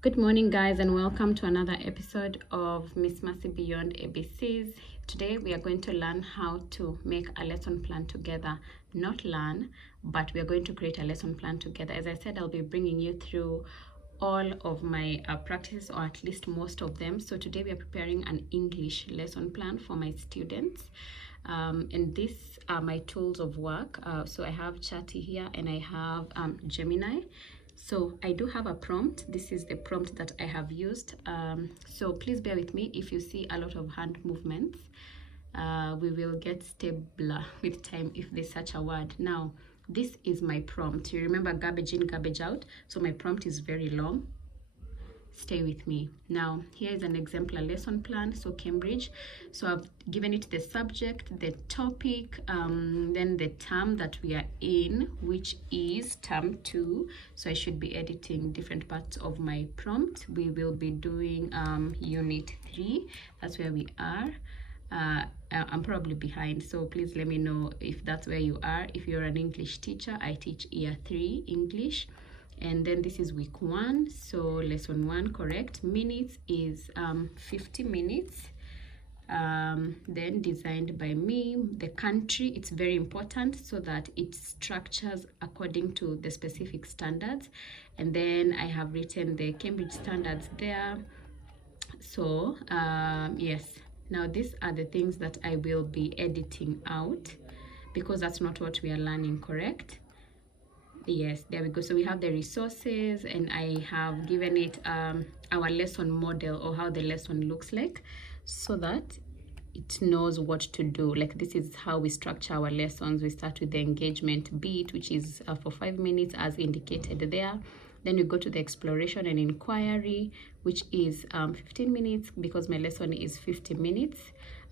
Good morning, guys, and welcome to another episode of Miss Mercy Beyond ABCs. Today, we are going to learn how to make a lesson plan together. Not learn, but we are going to create a lesson plan together. As I said, I'll be bringing you through all of my practices, or at least most of them. So today, we are preparing an English lesson plan for my students. And these are my tools of work. So I have Chatty here and I have Gemini. So I do have a prompt. This is the prompt that I have used. So please bear with me if you see a lot of hand movements. We will get stabler with time, if there's such a word. Now, this is my prompt. You remember garbage in, garbage out. So my prompt is very long. Stay with me. Now, here is an exemplar lesson plan. So Cambridge. So I've given it the subject, the topic, then the term that we are in, which is term 2. So I should be editing different parts of my prompt. We will be doing unit 3. That's where we are. I'm probably behind, so please let me know if that's where you are. If you're an English teacher, I teach year 3 English. And then this is week 1, so lesson 1, correct minutes is 50 minutes. Then designed by me. The country, it's very important so that it structures according to the specific standards. And then I have written the Cambridge standards there. So yes, now these are the things that I will be editing out because that's not what we are learning, correct? Yes, there we go. So we have the resources, and I have given it our lesson model, or how the lesson looks like, so that it knows what to do. Like, this is how we structure our lessons. We start with the engagement beat, which is for 5 minutes as indicated there. Then we go to the exploration and inquiry, which is 15 minutes because my lesson is 50 minutes.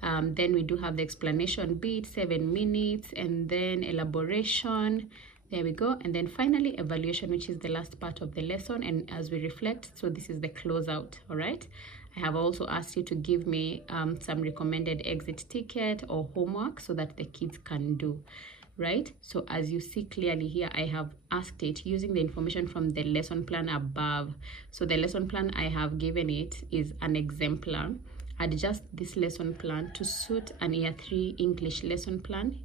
Then we do have the explanation beat, 7 minutes, and then elaboration. There we go. And then finally, evaluation, which is the last part of the lesson. And as we reflect, so this is the closeout, all right? I have also asked you to give me some recommended exit ticket or homework so that the kids can do, right? So as you see clearly here, I have asked it using the information from the lesson plan above. So the lesson plan I have given it is an exemplar. Adjust this lesson plan to suit an year 3 English lesson plan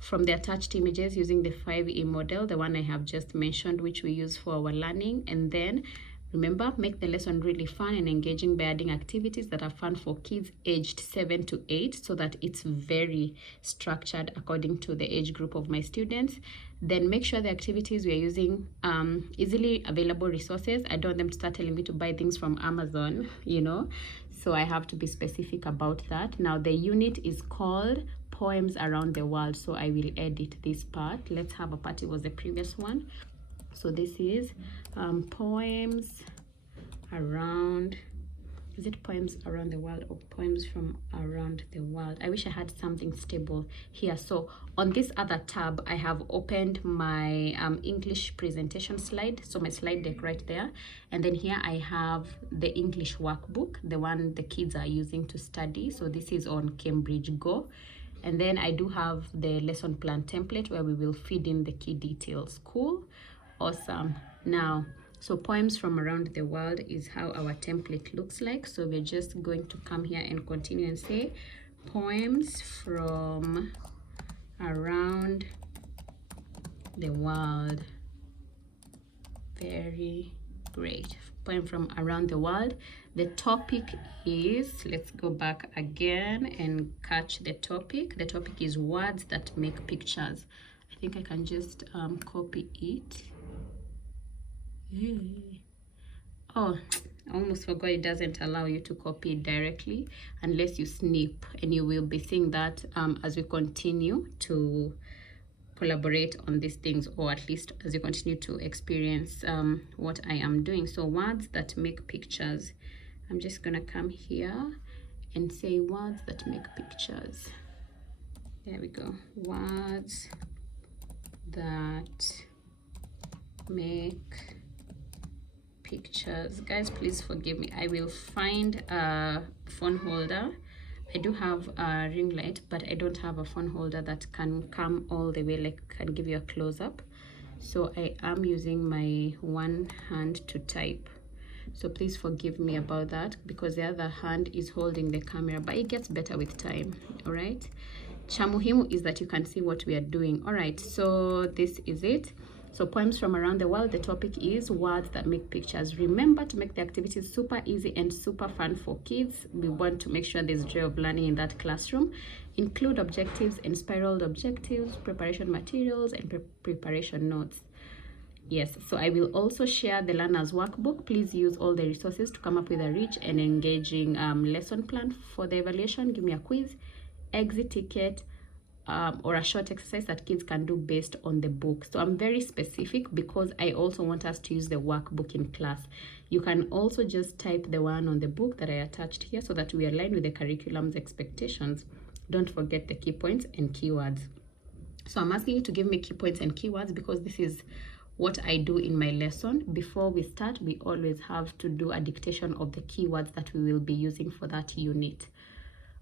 from the attached images using the 5E model, the one I have just mentioned, which we use for our learning. And then remember, make the lesson really fun and engaging by adding activities that are fun for kids aged 7 to 8, so that it's very structured according to the age group of my students. Then make sure the activities we are using easily available resources. I don't want them to start telling me to buy things from Amazon, you know, so I have to be specific about that. Now, the unit is called Poems Around the World, so I will edit this part. Let's have a part. It was the previous one. So this is poems around, is it poems around the world or poems from around the world? I wish I had something stable here. So on this other tab, I have opened my English presentation slide, so my slide deck right there. And then here I have the English workbook, the one the kids are using to study. So this is on Cambridge Go. And then I do have the lesson plan template where we will feed in the key details. Cool. Awesome. Now, so poems from around the world is how our template looks like. So we're just going to come here and continue and say poems from around the world. Very great. Poem from around the world. The topic is, let's go back again and catch the topic. The topic is words that make pictures. I think I can just copy it. Oh, I almost forgot it doesn't allow you to copy it directly unless you snip, and you will be seeing that as we continue to collaborate on these things, or at least as you continue to experience what I am doing. So words that make pictures. I'm just gonna come here and say words that make pictures. There we go. Words that make pictures. Guys, please forgive me. I will find a phone holder. I do have a ring light, but I don't have a phone holder that can come all the way, like can give you a close-up. So I am using my one hand to type. so please forgive me about that, because the other hand is holding the camera, but it gets better with time. All right, cha muhimu is that you can see what we are doing. All right, so this is it. So poems from around the world, the topic is words that make pictures. Remember to make the activities super easy and super fun for kids. We want to make sure there's joy of learning in that classroom. Include objectives and spiraled objectives, preparation materials, and preparation notes. Yes, so I will also share the learner's workbook. Please use all the resources to come up with a rich and engaging lesson plan for the evaluation. Give me a quiz, exit ticket, or a short exercise that kids can do based on the book. So I'm very specific because I also want us to use the workbook in class. You can also just type the one on the book that I attached here so that we align with the curriculum's expectations. Don't forget the key points and keywords. So I'm asking you to give me key points and keywords because this is what I do in my lesson. Before we start, we always have to do a dictation of the keywords that we will be using for that unit.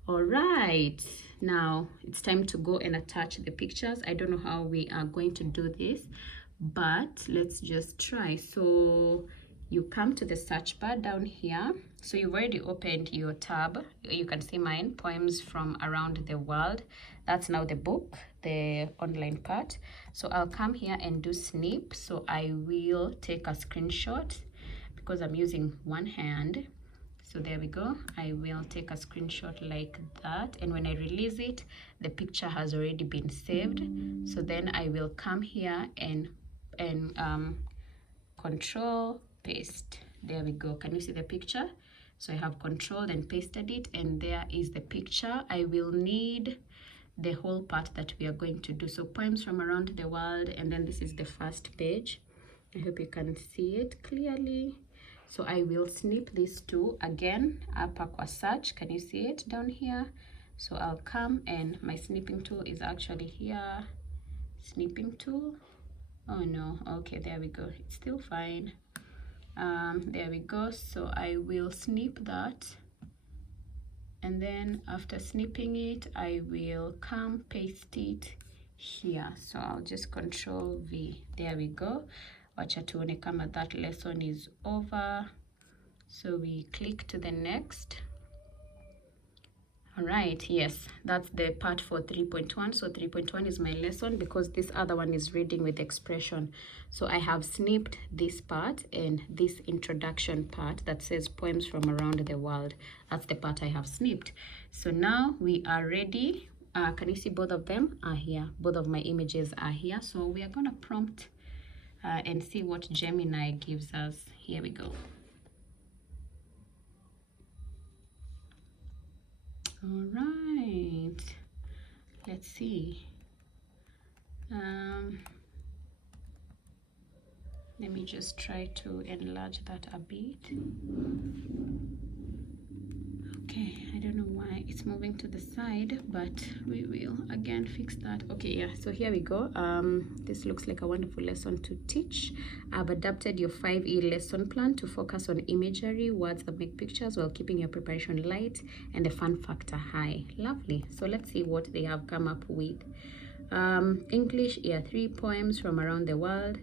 All right, now it's time to go and attach the pictures. I don't know how we are going to do this, but let's just try. So you come to the search bar down here. So you've already opened your tab. You can see mine, Poems from Around the World. That's now the book, the online part. So I'll come here and do snip. So I will take a screenshot because I'm using one hand. So there we go. I will take a screenshot like that, and when I release it, the picture has already been saved. So then I will come here and control paste. There we go. Can you see the picture? So I have controlled and pasted it, and there is the picture. I will need the whole part that we are going to do. So poems from around the world, and then this is the first page. I hope you can see it clearly. So I will snip these two again, upper kwa search. Can you see it down here? So I'll come, and my snipping tool is actually here. Snipping tool. Oh no, okay, there we go. It's still fine. There we go. So I will snip that. And then after snipping it, I will come paste it here. So I'll just control V. There we go. Wacha tuone kama that lesson is over. So we click to the next. All right, yes, that's the part for 3.1. So 3.1 is my lesson because this other one is reading with expression. So I have snipped this part and this introduction part that says poems from around the world. That's the part I have snipped. So now we are ready. Can you see both of them are here? Both of my images are here. So we are going to prompt and see what Gemini gives us. Here we go. All right, let's see. Let me just try to enlarge that a bit. Okay, I don't know why it's moving to the side, but we will again fix that. Okay, yeah, so here we go. This looks like a wonderful lesson to teach. I've adapted your 5E lesson plan to focus on imagery, words that make pictures, while keeping your preparation light and the fun factor high. Lovely. So let's see what they have come up with. English, yeah, 3 poems from around the world.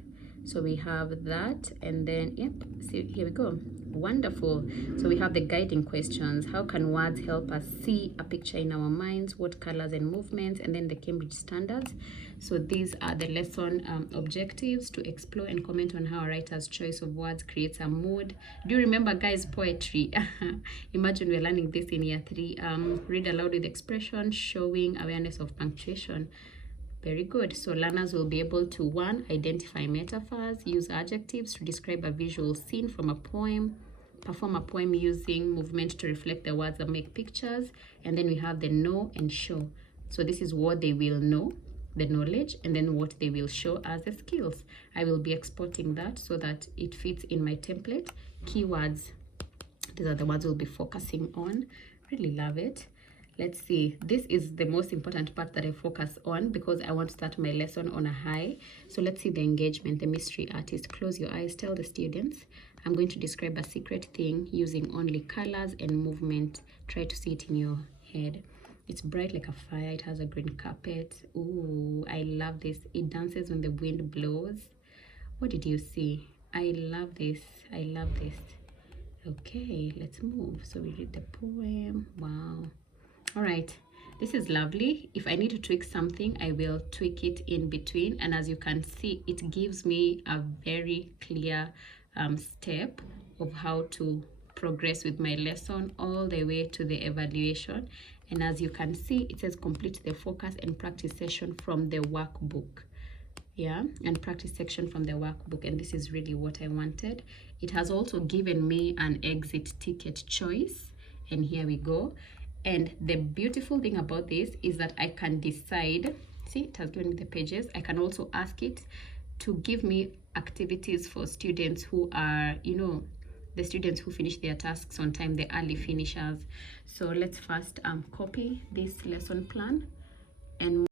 So we have that, and then yep, see, here we go. Wonderful. So we have the guiding questions. How can words help us see a picture in our minds? What colors and movements? And then the Cambridge standards. So these are the lesson objectives: to explore and comment on how a writer's choice of words creates a mood. Do you remember, guys, poetry? Imagine we're learning this in year 3. Read aloud with expression, showing awareness of punctuation. Very good. So learners will be able to, 1, identify metaphors, use adjectives to describe a visual scene from a poem, perform a poem using movement to reflect the words that make pictures, and then we have the know and show. So this is what they will know, the knowledge, and then what they will show as the skills. I will be exporting that so that it fits in my template. Keywords, these are the words we'll be focusing on. Really love it. Let's see, this is the most important part that I focus on because I want to start my lesson on a high. So let's see the engagement, the mystery artist. Close your eyes, tell the students, I'm going to describe a secret thing using only colors and movement. Try to see it in your head. It's bright like a fire, it has a green carpet. Ooh, I love this. It dances when the wind blows. What did you see? I love this, I love this. Okay, let's move. So we read the poem. Wow. All right, this is lovely. If I need to tweak something, I will tweak it in between. And as you can see, it gives me a very clear step of how to progress with my lesson all the way to the evaluation. And as you can see, it says complete the focus and practice session from the workbook. Yeah, and practice section from the workbook, and this is really what I wanted. It has also given me an exit ticket choice, and here we go. And the beautiful thing about this is that I can decide, see, it has given me the pages. I can also ask it to give me activities for students who are, you know, the students who finish their tasks on time, the early finishers. So let's first copy this lesson plan and